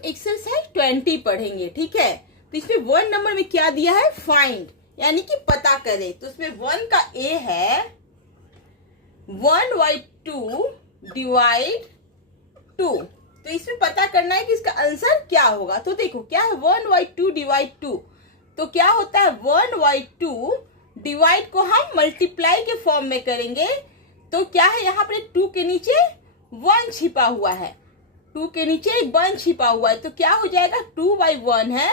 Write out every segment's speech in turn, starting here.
Exercise 20 पढ़ेंगे, ठीक है। तो इसमें 1 नंबर में क्या दिया है, फाइंड, यानी कि पता करें। तो उसमें 1 का ए है 1/2 डिवाइड 2। तो इसमें पता करना है कि इसका आंसर क्या होगा। तो देखो क्या है 1/2 डिवाइड 2। तो क्या होता है 1/2 डिवाइड को हम मल्टीप्लाई के फॉर्म में करेंगे। तो क्या है यहाँ पर 2 के नीचे 1 छिपा हुआ है, 2 के नीचे 1 छिपा हुआ है। तो क्या हो जाएगा 2/1 है।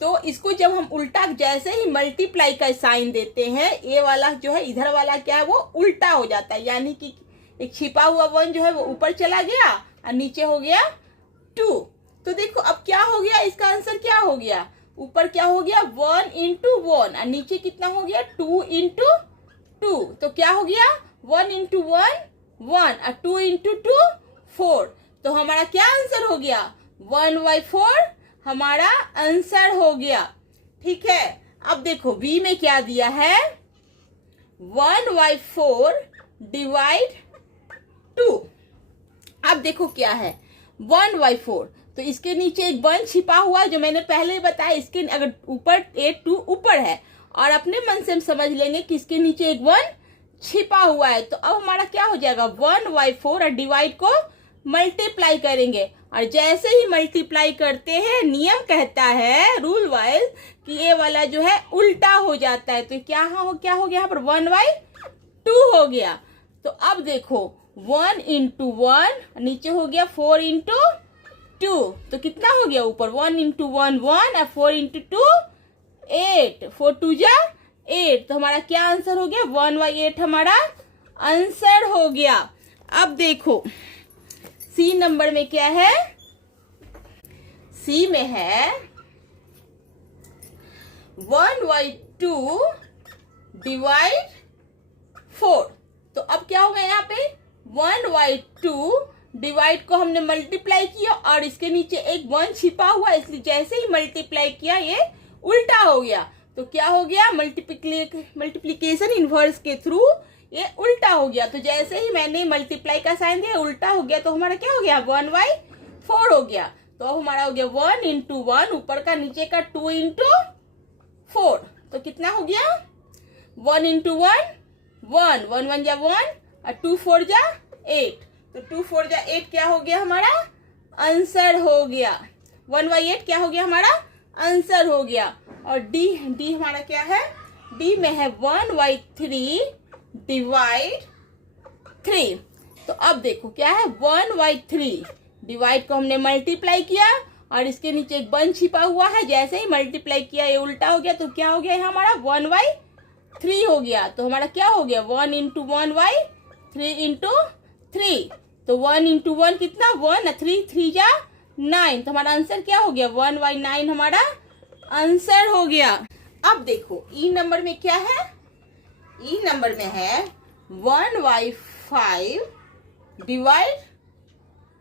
तो इसको जब हम उल्टा जैसे ही मल्टीप्लाई का साइन देते हैं, ए वाला जो है इधर वाला क्या है वो उल्टा हो जाता है, यानी कि एक छिपा हुआ 1 जो है वो ऊपर चला गया और नीचे हो गया 2। तो देखो अब क्या हो गया, इसका आंसर क्या हो गया, ऊपर क्या हो गया 1 × 1 और नीचे कितना हो गया 2 × 2। तो क्या हो गया 1 × 1 1 और 2 × 2 4। तो हमारा क्या आंसर हो गया 1/4 हमारा आंसर हो गया, ठीक है। अब देखो बी में क्या दिया है 1/4 डिवाइड 2। अब देखो क्या है 1/4। तो इसके नीचे एक 1 छिपा हुआ है जो मैंने पहले ही बताया। इसके अगर ऊपर 2 ऊपर है और अपने मन से हम समझ लेंगे कि इसके नीचे एक 1 छिपा हुआ है। तो अब हमारा क्या हो जाएगा 1/4 और डिवाइड को मल्टीप्लाई करेंगे। और जैसे ही मल्टीप्लाई करते हैं नियम कहता है रूल वाइज कि ये वाला जो है उल्टा हो जाता है। तो क्या हो गया यहाँ पर 1/2 हो गया। तो अब देखो 1 × 1 नीचे हो गया 4 × 2। तो कितना हो गया ऊपर 1 × 1 1 और 4 × 2 8, 4 2 जा 8। तो हमारा क्या आंसर हो गया 1/8 हमारा आंसर हो गया। अब देखो सी नंबर में क्या है, सी में है 1/2 डिवाइड 4। तो अब क्या होगा यहाँ पे 1/2 डिवाइड को हमने मल्टीप्लाई किया और इसके नीचे एक 1 छिपा हुआ, इसलिए जैसे ही मल्टीप्लाई किया ये उल्टा हो गया। तो क्या हो गया मल्टीप्लिकेशन इनवर्स के थ्रू ये उल्टा हो गया। तो जैसे ही मैंने मल्टीप्लाई का साइन दिया उल्टा हो गया। तो हमारा क्या हो गया 1/4 हो गया। तो अब हमारा हो गया 1 × 1 ऊपर का नीचे का 2 × 4। तो कितना हो गया 1 × 1 1 1 1 जा 1 और 2 4 जा 8। तो 2 4 जा 8 क्या हो गया हमारा आंसर हो गया 1/8 क्या हो गया हमारा आंसर हो गया। और डी हमारा क्या है, डी में है 1/3 डिवाइड 3। तो अब देखो क्या है 1/3 डिवाइड को हमने मल्टीप्लाई किया और इसके नीचे एक 1 छिपा हुआ है, जैसे ही मल्टीप्लाई किया ये उल्टा हो गया। तो क्या हो गया हमारा 1/3 हो गया। तो हमारा क्या हो गया 1 × 1/3 × 3। तो 1 × 1 कितना 1 3 3 जा 9। तो हमारा आंसर क्या हो गया 1/9 हमारा आंसर हो गया। अब देखो ई नंबर में क्या है, ई नंबर में है 1/5 डिवाइड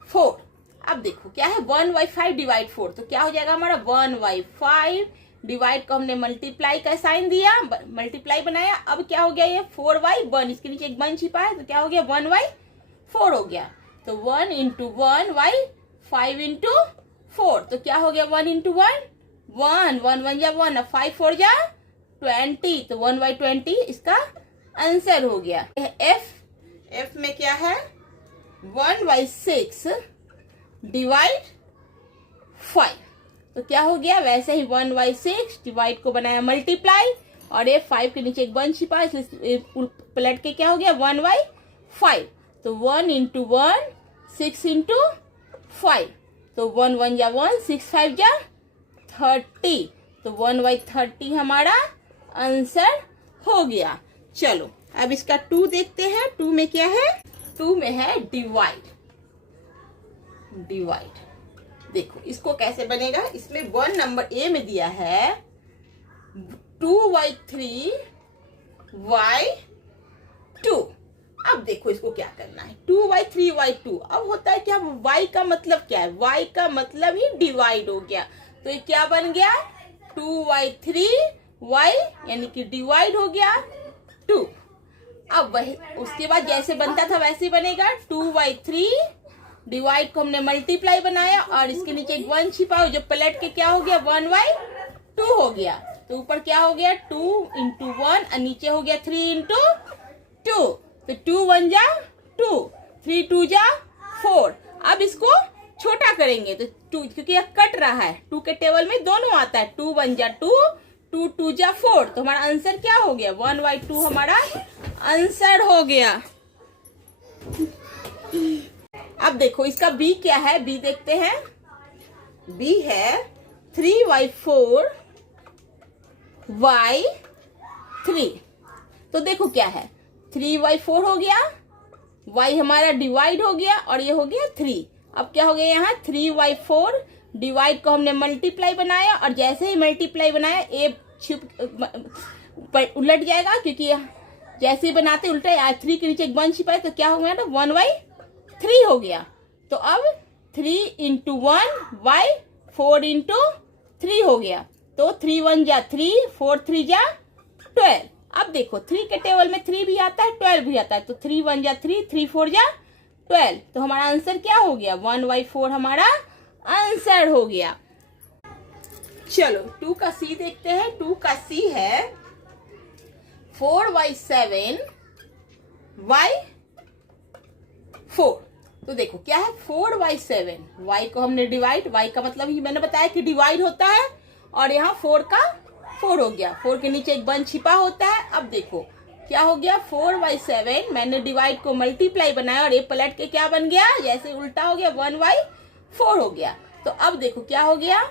4। अब देखो क्या है 1/5 डिवाइड 4। तो क्या हो जाएगा हमारा 1/5 डिवाइड को हमने मल्टीप्लाई का साइन दिया, मल्टीप्लाई बनाया। अब क्या हो गया ये 4/1, इसके नीचे एक 1 छिपा है। तो क्या हो गया 1/4 हो गया। तो 1 × 1/5 × 4। तो क्या हो गया 1 × 1 1 1 1 जा 1 और 5 4 जा 20। तो 1/20 इसका आंसर हो गया। एफ में क्या है 1/6 डिवाइड 5। तो क्या हो गया वैसे ही 1/6 डिवाइड को बनाया मल्टीप्लाई और ये 5 के नीचे एक 1 छिपा इसलिए पलट के क्या हो गया 1/5। तो 1 × 1 6 × 5। तो 1 1 जा 1 6 5 जा 30। तो 1/30 हमारा आंसर हो गया। चलो अब इसका 2 देखते हैं। 2 में क्या है, 2 में है डिवाइड। देखो इसको कैसे बनेगा, इसमें 1 नंबर ए में दिया है 2/3 y2। अब देखो इसको क्या करना है 2/3 y2। अब होता है क्या y का मतलब क्या है, y का मतलब ही डिवाइड हो गया। तो ये क्या बन गया 2/3 y यानी कि डिवाइड हो गया 2। अब वही उसके बाद जैसे बनता था वैसे बनेगा 2/3 डिवाइड को हमने मल्टीप्लाई बनाया और इसके नीचे एक 1 छिपा हो, जो पलट के क्या हो गया 1/2 हो गया। तो ऊपर क्या हो गया 2 × 1 और नीचे हो गया 3 × 2। तो 2 1 जा 2, 3 2 जा 4। अब इसको छोटा करेंगे तो 2, क्योंकि यह कट रहा है, 2 के टेबल में दोनों आता है, 2 1 जा 2, 2 2 जा 4। तो हमारा आंसर क्या हो गया 1/2 हमारा आंसर हो गया। अब देखो इसका बी क्या है, बी देखते हैं। बी है 3/4 y3। तो देखो क्या है 3/4 हो गया, y हमारा डिवाइड हो गया और ये हो गया 3। अब क्या हो गया यहाँ 3/4 डिवाइड को हमने मल्टीप्लाई बनाया और जैसे ही मल्टीप्लाई बनाया ए उलट जाएगा, क्योंकि जैसे ही बनाते उल्टे 3 के नीचे 1 छिपा है, तो क्या हो गया ना 1/3 हो गया। तो अब 3 × 1 y 4 × 3 हो गया। तो 3 1 जा 3, 4 3 जा 12। अब देखो 3 के टेबल में 3 भी आता है 12 भी आता है, तो 3 1 जा 3, 3 4 जा 12। तो हमारा आंसर क्या हो गया 1/4 हमारा आंसर हो गया। चलो 2 का सी देखते हैं। 2 का सी है 4/7 y4। तो देखो क्या है 4/7, y को हमने डिवाइड, y का मतलब ही मैंने बताया कि डिवाइड होता है, और यहाँ 4 का 4 हो गया, 4 के नीचे एक 1 छिपा होता है। अब देखो क्या हो गया 4/7, मैंने डिवाइड को मल्टीप्लाई बनाया और ये पलट के क्या बन गया, जैसे उल्टा हो गया 1/4 हो गया। तो अब देखो क्या हो गया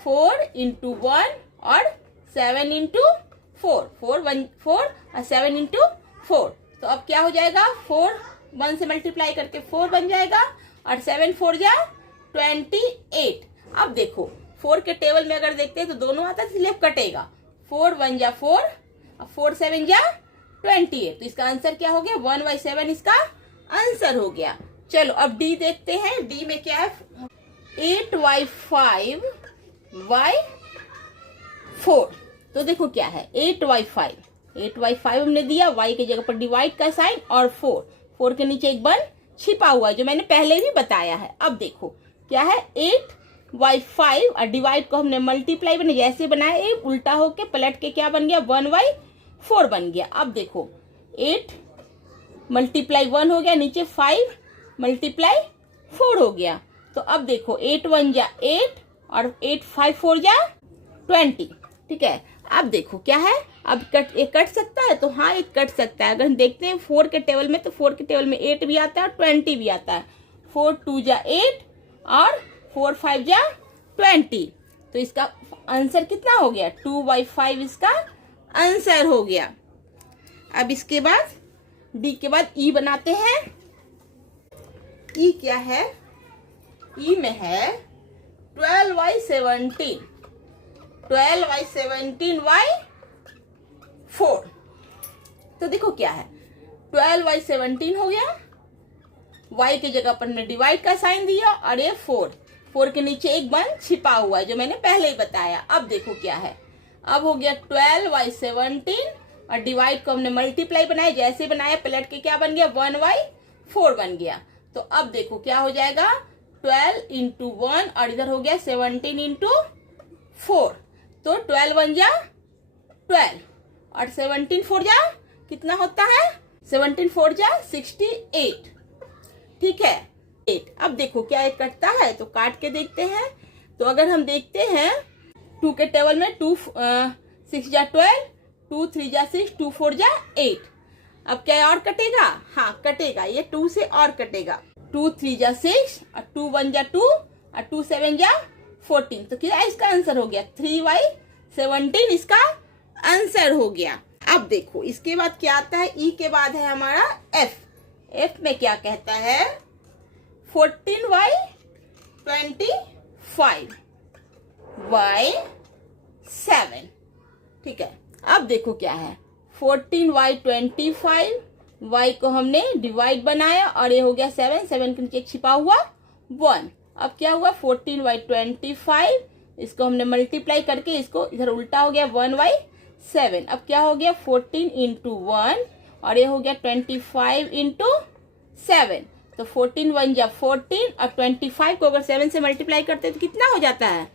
4 × 1 और 7 × 4, 4 1 4 और 7 × 4। तो अब क्या हो जाएगा 4 1 से मल्टीप्लाई करके 4 बन जाएगा और 7 4 जा 28। अब देखो 4 के टेबल में अगर देखते हैं तो दोनों आता है, इसलिए कटेगा, 4 1 जा 4 और 4 7 जा 28। तो इसका आंसर क्या हो गया 1/7 इसका आंसर हो गया। चलो अब डी देखते हैं। डी में क्या है 8/5 y4। तो देखो क्या है 8/5, 8/5 हमने दिया, y की जगह पर डिवाइड का साइन और 4 के नीचे एक 1 छिपा हुआ है, जो मैंने पहले भी बताया है। अब देखो क्या है 8/5 और डिवाइड को हमने मल्टीप्लाई बना, जैसे बनाया ये उल्टा होके पलट के क्या बन गया 1/4 बन गया। अब देखो 8 × 1 हो गया, नीचे 5 × 4 हो गया। तो अब देखो 8 1 जा 8 और 8 5 4 जा 20। ठीक है, अब देखो क्या है, अब ये कट सकता है, तो हाँ ये कट सकता है। अगर हम देखते हैं 4 के टेबल में, तो 4 के टेबल में 8 भी आता है और 20 भी आता है। 4 2 जा 8 और 4 5 जा 20। तो इसका आंसर कितना हो गया 2/5 इसका आंसर हो गया। अब इसके बाद डी के बाद ई बनाते हैं। ई क्या है, ई में है 12/17, 12/17 y4। तो देखो क्या है 12/17 हो गया, y की जगह पर हमने डिवाइड का साइन दिया और ये 4 के नीचे एक 1 छिपा हुआ है, जो मैंने पहले ही बताया। अब देखो क्या है, अब हो गया 12/17 और डिवाइड को हमने मल्टीप्लाई बनाया, जैसे बनाया पलट के क्या बन गया 1/4 बन गया। तो अब देखो क्या हो जाएगा 12 × 1 और इधर हो गया 17 × 4। तो 12 1 जा 12 और 17 4 जा कितना होता है 17 4 जा 68। ठीक है 8। अब देखो क्या ये कटता है, तो काट के देखते हैं। तो अगर हम देखते हैं 2 के टेबल में 2 6 जा 12, 2 3 जा 6, 2 4 जा 8। अब क्या और कटेगा, हाँ कटेगा, ये 2 से और कटेगा। 2 3 जा 6 और 2 1 जा 2 और 2 7 जा 14। तो क्या इसका आंसर हो गया 3/17 इसका आंसर हो गया। अब देखो इसके बाद क्या आता है, ई के बाद है हमारा एफ। एफ में क्या कहता है 14/25 y7। ठीक है, अब देखो क्या है 14/25 y को हमने डिवाइड बनाया और ये हो गया 7 के नीचे छिपा हुआ 1। अब क्या हुआ 14/25, इसको हमने मल्टीप्लाई करके इसको इधर उल्टा हो गया 1/7। अब क्या हो गया 14 × 1 और ये हो गया 25 × 7। तो 14 1 जा 14 और 25 को अगर 7 से मल्टीप्लाई करते हैं तो कितना हो जाता है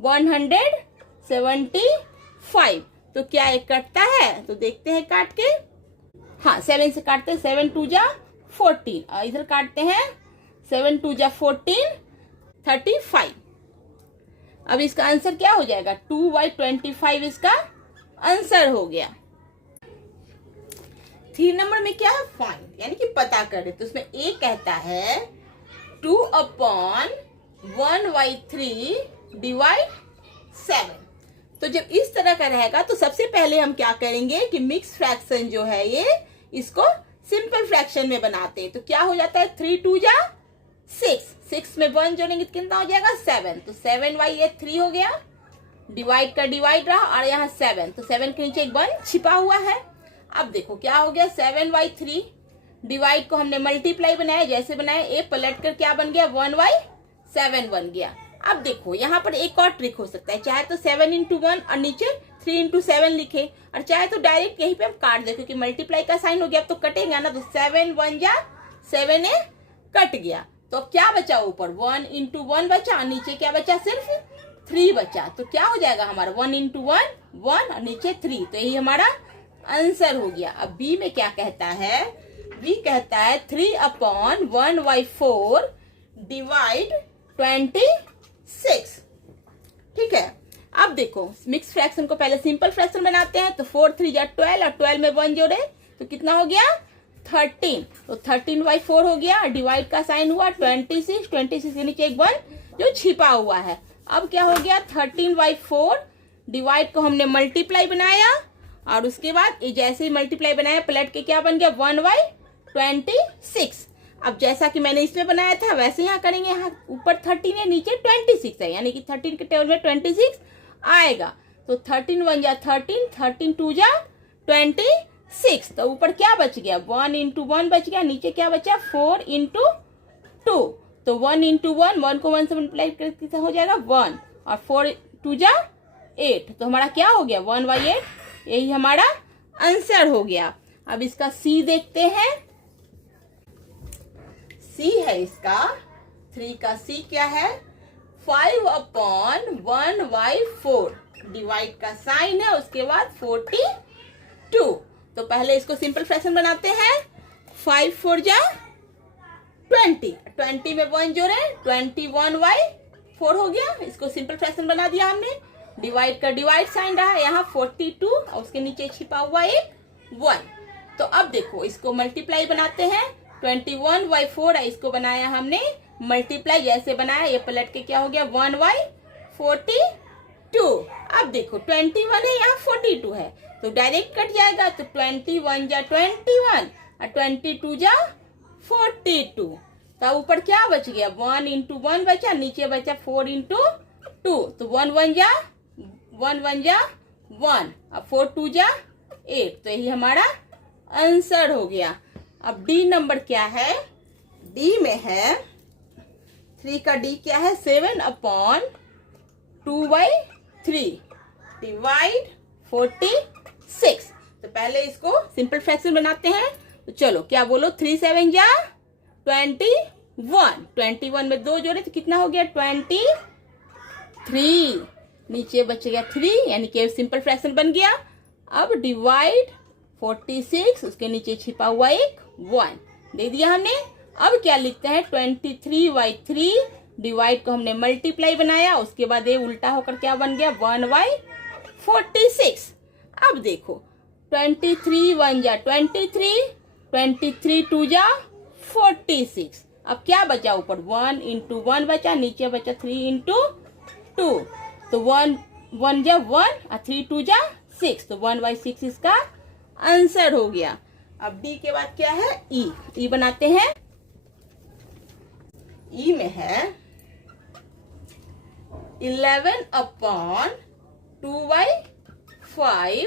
175। तो क्या एक कटता है? तो देखते हैं काट के। हाँ 7 से काटते हैं, 7 2 जा 14 और इधर काटते हैं 7 2 जा 14 35। अब इसका आंसर क्या हो जाएगा 2/25 इसका आंसर हो गया। 3 नंबर में क्या है फाइंड यानी कि पता करे। तो उसमें ए कहता है 2/1/3 डिवाइड 7। तो जब इस तरह का रहेगा तो सबसे पहले हम क्या करेंगे कि मिक्स फ्रैक्शन जो है ये इसको सिंपल फ्रैक्शन में बनाते हैं। तो क्या हो जाता है 3 2 जा 6, 6 में 1 जोड़ेंगे तो कितना हो जाएगा 7। तो 7/3 हो गया, डिवाइड का डिवाइड रहा और यहाँ 7, तो 7 के नीचे एक 1 छिपा हुआ है। अब देखो क्या हो गया 7/3 डिवाइड को हमने मल्टीप्लाई बनाया, जैसे बनाया ए पलट कर क्या बन गया 1/7 बन गया। अब देखो यहाँ पर एक और ट्रिक हो सकता है, चाहे तो 7 × 1 और नीचे 3 × 7 लिखे और चाहे तो डायरेक्ट यहीं पे हम काट दे क्योंकि मल्टीप्लाई का साइन हो गया। अब तो कटेगा ना, तो 7 1 जा 7 कट गया। तो अब क्या बचा ऊपर 1 × 1 बचा और नीचे क्या बचा सिर्फ 3 बचा। तो क्या हो जाएगा हमारा 1 × 1 1 और नीचे 3। तो यही हमारा आंसर हो गया। अब बी में क्या कहता है, बी कहता है 3/1/4 डिवाइड 26। ठीक है। अब देखो मिक्स फ्रैक्शन को पहले सिंपल फ्रैक्शन बनाते हैं। तो 4 3 जा 12 और 12 में 1 जोड़े तो कितना हो गया 13। तो 13/4 हो गया, डिवाइड का साइन हुआ 26, 26 के नीचे एक 1 जो छिपा हुआ है। अब क्या हो गया 13/4 डिवाइड को हमने मल्टीप्लाई बनाया और उसके बाद ये जैसे ही मल्टीप्लाई बनाया पलट के क्या बन गया 1/26। अब जैसा कि मैंने इसमें बनाया था वैसे यहाँ करेंगे। यहाँ ऊपर 13 है नीचे 26 है यानी कि 13 के टेबल में 26 आएगा। तो 13 1 जा 13, 13 2 जा 26। तो ऊपर क्या बच गया 1 × 1 बच गया, नीचे क्या बचा 4 × 2। तो 1 × 1, 1 को 1 से मल्टीप्लाई करके हो जाएगा 1 और 4 2 जा 8। तो हमारा क्या हो गया 1/8। यही हमारा आंसर हो गया। अब इसका सी देखते हैं। सी है इसका 3 का सी क्या है 5/1/4 डिवाइड का साइन है, उसके बाद 42। तो पहले इसको सिंपल फ्रैक्शन बनाते हैं। 5 4 जा 20, 20 में 1 जोड़े 21/4 हो गया। इसको सिंपल फ्रैक्शन बना दिया हमने, डिवाइड का डिवाइड साइन रहा यहाँ 42 और उसके नीचे छिपा हुआ एक 1। तो अब देखो इसको मल्टीप्लाई बनाते हैं। 21/4 है, इसको बनाया हमने मल्टीप्लाई, जैसे बनाया ये पलट के क्या हो गया 1/42। अब देखो 21 है यहाँ 42 है तो डायरेक्ट कट जाएगा। तो 21 जा 21 और 22 जा 42। तो ऊपर क्या बच गया 1 × 1 बचा, नीचे बचा 4 × 2। तो 1 1 जा 1 1 जा 1 और 4 2 जा 8। तो यही हमारा आंसर हो गया। अब डी नंबर क्या है, डी में है 3 का डी क्या है 7/2/3 डिवाइड 46। तो पहले इसको सिंपल फ्रैक्शन बनाते हैं। तो चलो क्या बोलो 3 7 जा 21, 21 में 2 जोड़े तो कितना हो गया 23, नीचे बच गया 3 यानी कि सिंपल फ्रैक्शन बन गया। अब डिवाइड 46, उसके नीचे छिपा हुआ एक 1 दे दिया हमने। अब क्या लिखते हैं 23/3 डिवाइड को हमने मल्टीप्लाई बनाया, उसके बाद ये उल्टा होकर क्या बन गया 1/46। अब देखो 23 1 जा 23, 23 2 जा 46। अब क्या बचा ऊपर 1 × 1 बचा, नीचे बचा 3 × 2। तो 1 1 जा 1 और 3 2 जा 6। तो 1/6 इसका आंसर हो गया। अब डी के बाद क्या है ई बनाते हैं। ई में है 11/2/5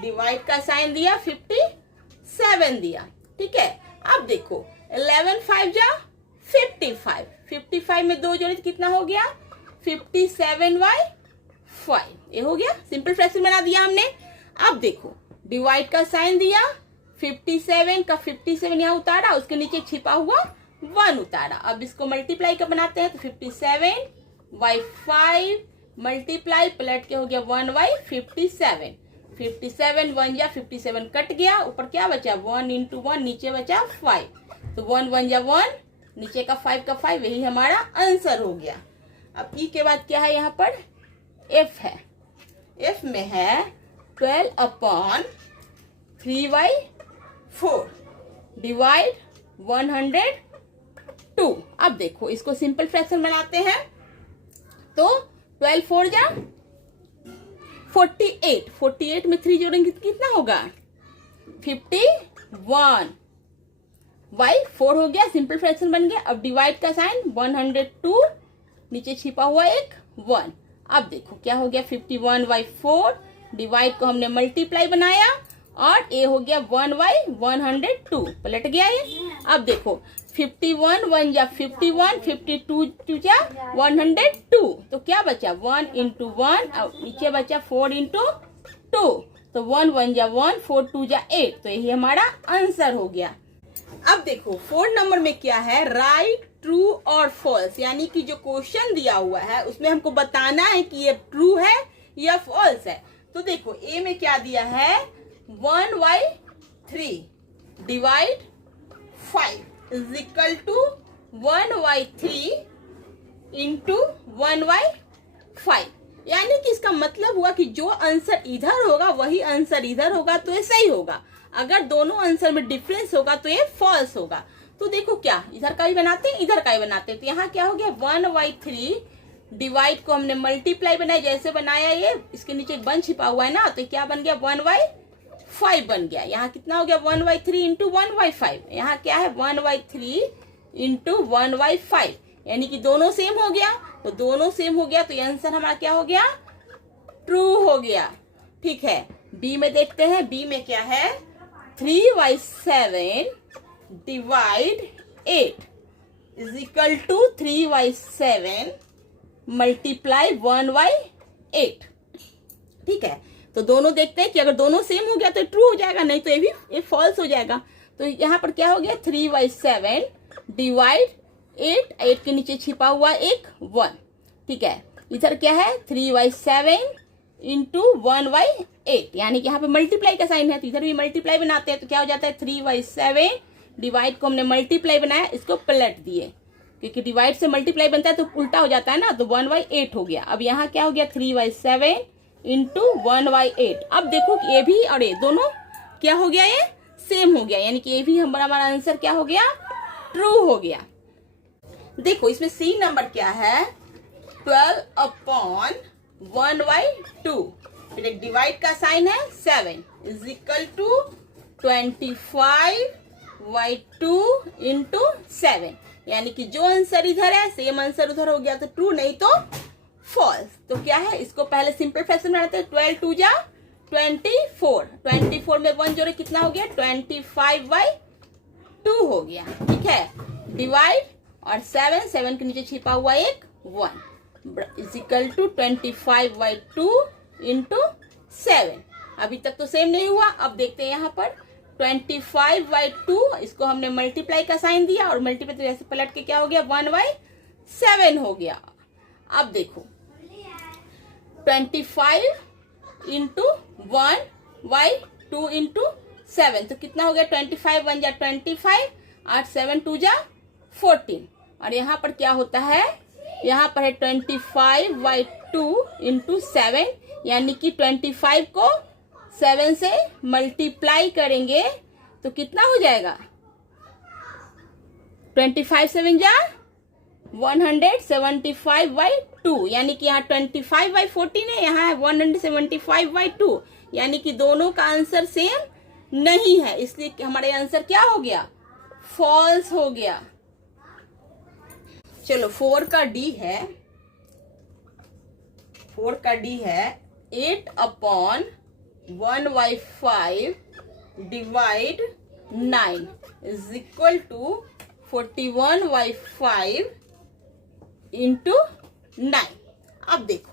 डिवाइड का साइन दिया 57 दिया। ठीक है। अब देखो 11 5 जा 55, 55 में 2 जोड़े तो कितना हो गया 57/5। ये हो गया, सिंपल फ्रैक्शन बना दिया हमने। अब देखो डिवाइड का साइन दिया 57 का 57 यहाँ उतारा, उसके नीचे छिपा हुआ 1 उतारा। अब इसको मल्टीप्लाई कर बनाते हैं तो 57/5 मल्टीप्लाई पलट के हो गया 1/57। 57 1 या 57 कट गया, ऊपर क्या बचा 1 × 1, नीचे बचा 5, तो 1 1 या 1, नीचे का 5 का 5, यही हमारा आंसर हो गया। अब ई के बाद क्या है, यहाँ पर एफ है। एफ में है 12/3/4 डिवाइड 102। अब देखो इसको सिंपल फ्रैक्शन बनाते हैं तो 12 4 जा 48, 48 में 3 जोड़ेंगे तो कितना होगा 51/4 हो गया, सिंपल फ्रैक्शन बन गया। अब डिवाइड का साइन 102, नीचे छिपा हुआ एक 1। अब देखो क्या हो गया 51/4, डिवाइड को हमने मल्टीप्लाई बनाया और ए हो गया 1/102, पलट गया ये। अब देखो 51 1 या 51, 52 2 या 102, तो क्या बचा 1 × 1, और नीचे बचा 4 × 2, तो 1 1 या 1, 4 2 या 8, तो यही हमारा आंसर हो गया। अब देखो 4 नंबर में क्या है, राइट ट्रू और फॉल्स, यानी कि जो क्वेश्चन दिया हुआ है उसमें हमको बताना है कि ये ट्रू है या फॉल्स है। तो देखो ए में क्या दिया है 1/3 डिवाइड 5 इज इक्वल टू 1/3 × 1/5, यानी कि इसका मतलब हुआ कि जो आंसर इधर होगा वही आंसर इधर होगा तो ये सही होगा, अगर दोनों आंसर में डिफरेंस होगा तो ये फॉल्स होगा। तो देखो क्या इधर का भी बनाते हैं इधर का भी बनाते हैं, तो यहाँ क्या हो गया 1/3 डिवाइड को हमने मल्टीप्लाई बनाया, जैसे बनाया ये इसके नीचे 1 छिपा हुआ है ना, तो क्या बन गया 1/5 बन गया। यहाँ कितना हो गया 1/3 × 1/5, यहाँ क्या है 1/3 × 1/5, यानी कि दोनों सेम हो गया, तो दोनों सेम हो गया तो ये आंसर हमारा क्या हो गया ट्रू हो गया। ठीक है, बी में देखते हैं, बी में क्या है 3/7 divide 8 is equal to 3/7 multiply 1/8। ठीक है, तो दोनों देखते हैं कि अगर दोनों सेम हो गया तो ट्रू हो जाएगा, नहीं तो ये फॉल्स हो जाएगा। तो यहाँ पर क्या हो गया 3/7 डिवाइड 8 के नीचे छिपा हुआ एक 1। ठीक है, इधर क्या है 3/7 × 1/8, यानी कि यहाँ पे मल्टीप्लाई का साइन है, तो इधर भी मल्टीप्लाई बनाते हैं तो क्या हो जाता है 3/7 डिवाइड को हमने मल्टीप्लाई बनाया, इसको पलट दिए क्योंकि डिवाइड से मल्टीप्लाई बनता है तो उल्टा हो जाता है ना, तो 1/8 हो गया। अब यहाँ क्या हो गया 3/7 × 1/8। अब देखो कि ये भी और ये दोनों क्या हो गया, ये सेम हो गया, यानी कि ये भी हमारा आंसर क्या हो गया ट्रू हो गया। देखो इसमें सी नंबर क्या है 12/1/2, फिर एक डिवाइड का साइन है 7 इज इक्वल टू 25/2 × 7, यानी कि जो आंसर इधर है सेम आंसर उधर हो गया तो ट्रू, नहीं तो फॉल्स। तो क्या है इसको पहले सिंपल फ्रैक्शन बनाते हैं, 12 2 जा 24, 24 में 1 जोड़े कितना हो गया 25/2 हो गया। ठीक है, डिवाइड और 7 के नीचे छिपा हुआ एक 1 इज इक्वल टू 25/2 × 7। अभी तक तो सेम नहीं हुआ, अब देखते हैं यहाँ पर 25/2, इसको हमने मल्टीप्लाई का साइन दिया और मल्टीप्लाई तो जैसे पलट के क्या हो गया 1/7 हो गया। अब देखो 25 × 1/2 × 7, तो कितना हो गया 25 1 जा 25, 8 7 2 जा 14, और यहाँ पर क्या होता है यहाँ पर है 25/2 × 7, यानी कि 25 को 7 से मल्टीप्लाई करेंगे तो कितना हो जाएगा 25 7 जा 175/2, यानी कि यहाँ 25/14 है, यहाँ है 175/2, यानी कि दोनों का आंसर सेम नहीं है, इसलिए हमारा आंसर क्या हो गया फॉल्स हो गया। चलो 4 का डी है, 4 का डी है 8/1/5 डिवाइड 9 इज इक्वल टू 41/5 × 9। अब देखो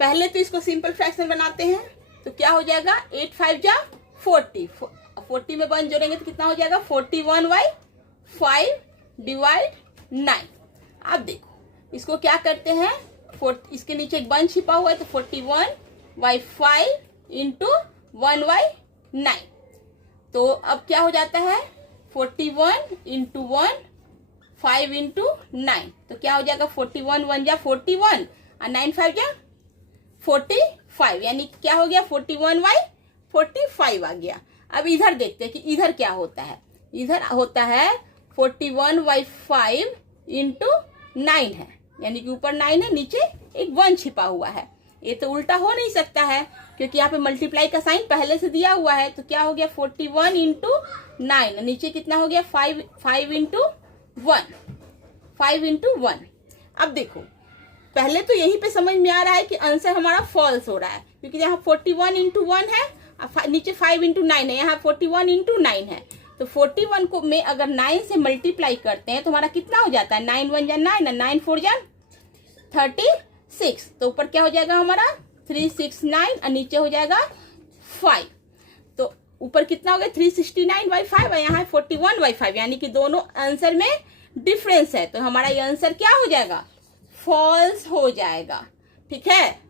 पहले तो इसको सिंपल फ्रैक्शन बनाते हैं, तो क्या हो जाएगा 8 5 जा 40, 40 में 1 जोड़ेंगे तो कितना हो जाएगा 41/5 डिवाइड 9। अब देखो इसको क्या करते हैं, इसके नीचे एक 1 छिपा हुआ है, तो 41/5 इंटू 1/9। तो अब क्या हो जाता है 41 इंटू 1, 5 इंटू 9, तो क्या हो जाएगा 41 1 जा 41 और 9 5 जा 45, यानी क्या हो गया 41/45 आ गया। अब इधर देखते हैं कि इधर क्या होता है। इधर होता है 41/5 इंटू 9 है, यानी कि ऊपर 9 है, नीचे एक 1 छिपा हुआ है। ये तो उल्टा हो नहीं सकता है क्योंकि यहाँ पे मल्टीप्लाई का साइन पहले से दिया हुआ है। तो क्या हो गया 41 इंटू 9, नीचे कितना हो गया 5 इंटू 1, 5 इंटू 1। अब देखो पहले तो यहीं पे समझ में आ रहा है कि आंसर हमारा फॉल्स हो रहा है, क्योंकि यहाँ 41 इंटू 1 है, नीचे 5 इंटू 9 है, यहाँ 41 इंटू 9 है। तो 41 को में अगर 9 से मल्टीप्लाई करते हैं तो हमारा कितना हो जाता है 9 1 जा 9 और 9 4 जा 36। तो ऊपर क्या हो जाएगा हमारा 369 और नीचे हो जाएगा 5। तो ऊपर कितना हो गया 369/5 और यहाँ है 41/5, यानी कि दोनों आंसर में डिफरेंस है। तो हमारा ये आंसर क्या हो जाएगा, फॉल्स हो जाएगा। ठीक है।